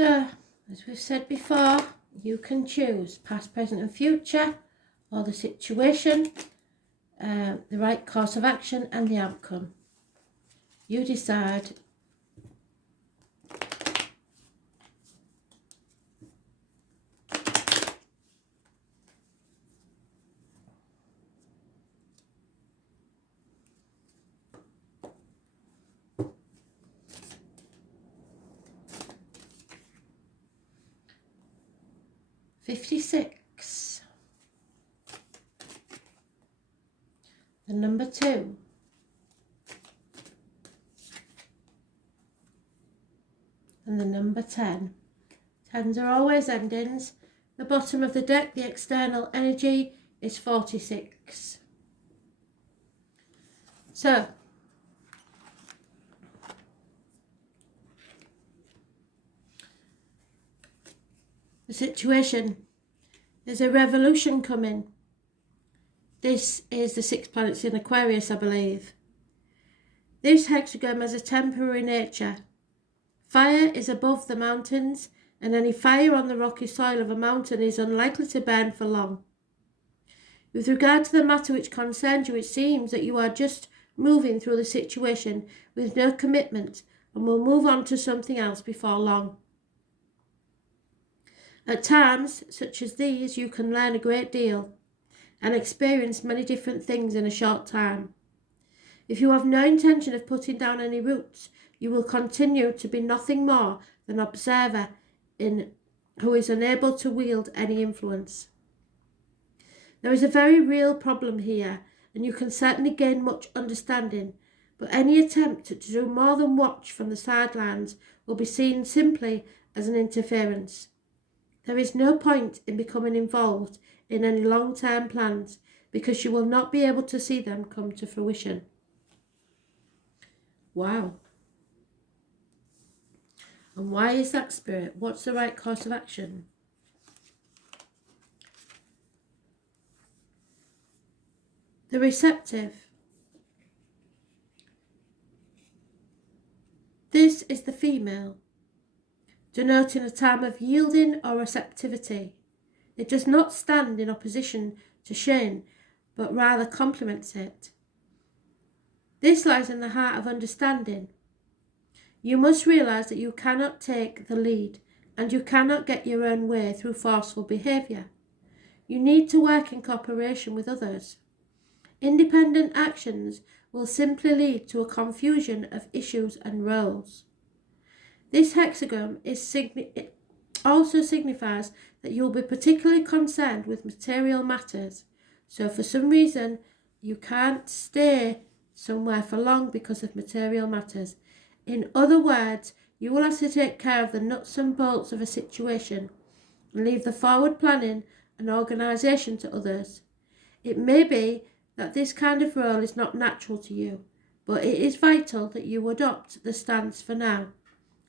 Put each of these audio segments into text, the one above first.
So, as we've said before, you can choose past, present and future, or the situation, the right course of action and the outcome. You decide. $56. The number 2. And the number 10. 10s are always endings. The bottom of the deck, the external energy, is 46. So, the situation, there's a revolution coming. This is the 6 planets in Aquarius, I believe. This hexagram has a temporary nature. Fire is above the mountains, and any fire on the rocky soil of a mountain is unlikely to burn for long. With regard to the matter which concerns you, it seems that you are just moving through the situation with no commitment and will move on to something else before long. At times, such as these, you can learn a great deal and experience many different things in a short time. If you have no intention of putting down any roots, you will continue to be nothing more than an observer who is unable to wield any influence. There is a very real problem here, and you can certainly gain much understanding, but any attempt to do more than watch from the sidelines will be seen simply as an interference. There is no point in becoming involved in any long-term plans because you will not be able to see them come to fruition. Wow. And why is that, Spirit? What's the right course of action? The receptive. This is the female, denoting a time of yielding or receptivity. It does not stand in opposition to Ching, but rather complements it. This lies in the heart of understanding. You must realize that you cannot take the lead, and you cannot get your own way through forceful behavior. You need to work in cooperation with others. Independent actions will simply lead to a confusion of issues and roles. This hexagram also signifies that you will be particularly concerned with material matters. So for some reason, you can't stay somewhere for long because of material matters. In other words, you will have to take care of the nuts and bolts of a situation and leave the forward planning and organisation to others. It may be that this kind of role is not natural to you, but it is vital that you adopt the stance for now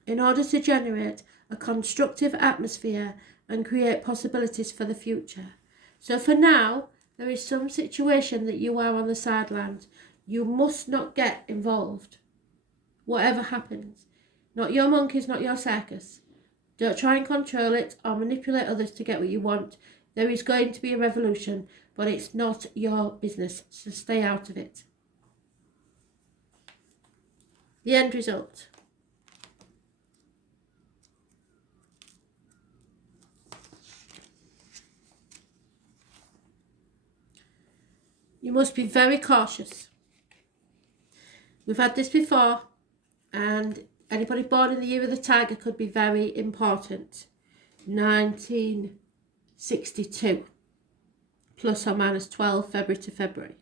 in order to generate a constructive atmosphere and create possibilities for the future. So for now, there is some situation that you are on the sidelines. You must not get involved, whatever happens. Not your monkeys, not your circus. Don't try and control it or manipulate others to get what you want. There is going to be a revolution, but it's not your business, so stay out of it. The end result. You must be very cautious. We've had this before, and anybody born in the year of the tiger could be very important. 1962, plus or minus 12, February to February.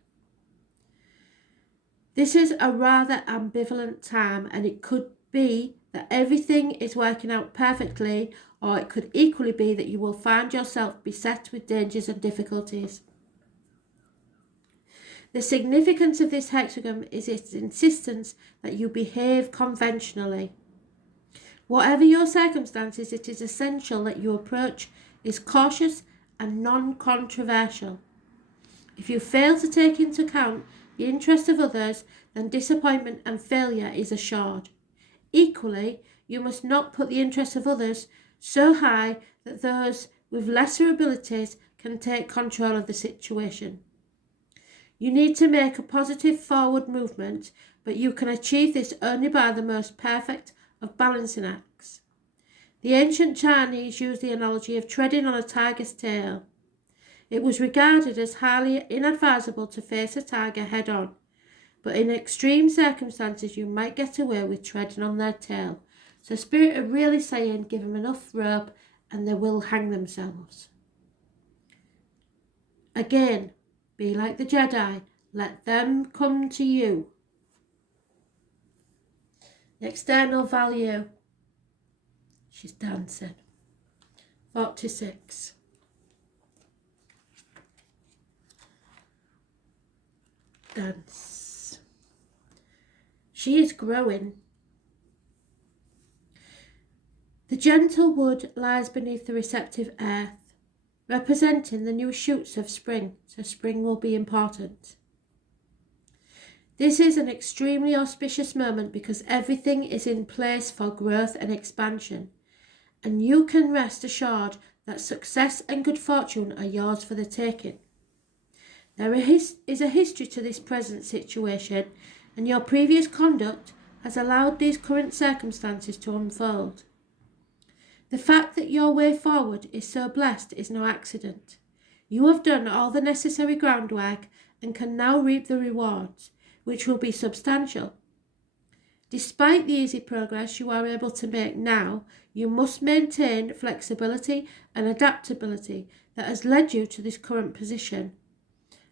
This is a rather ambivalent time, and it could be that everything is working out perfectly, or it could equally be that you will find yourself beset with dangers and difficulties. The significance of this hexagram is its insistence that you behave conventionally. Whatever your circumstances, it is essential that your approach is cautious and non-controversial. If you fail to take into account the interest of others, then disappointment and failure is assured. Equally, you must not put the interests of others so high that those with lesser abilities can take control of the situation. You need to make a positive forward movement, but you can achieve this only by the most perfect of balancing acts. The ancient Chinese used the analogy of treading on a tiger's tail. It was regarded as highly inadvisable to face a tiger head-on, but in extreme circumstances you might get away with treading on their tail. So Spirit are really saying give them enough rope and they will hang themselves. Again, be like the Jedi. Let them come to you. The external value. She's dancing. 46. Dance. She is growing. The gentle wood lies beneath the receptive earth, representing the new shoots of spring, so spring will be important. This is an extremely auspicious moment because everything is in place for growth and expansion, and you can rest assured that success and good fortune are yours for the taking. There is a history to this present situation, and your previous conduct has allowed these current circumstances to unfold. The fact that your way forward is so blessed is no accident. You have done all the necessary groundwork and can now reap the rewards, which will be substantial. Despite the easy progress you are able to make now, you must maintain flexibility and adaptability that has led you to this current position.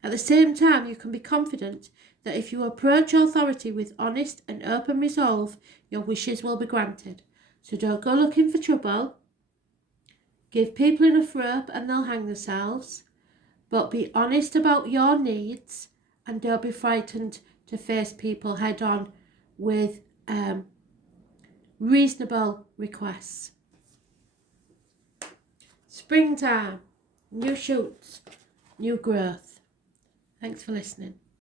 At the same time, you can be confident that if you approach authority with honest and open resolve, your wishes will be granted. So don't go looking for trouble. Give people enough rope and they'll hang themselves. But be honest about your needs and don't be frightened to face people head on with reasonable requests. Springtime, new shoots, new growth. Thanks for listening.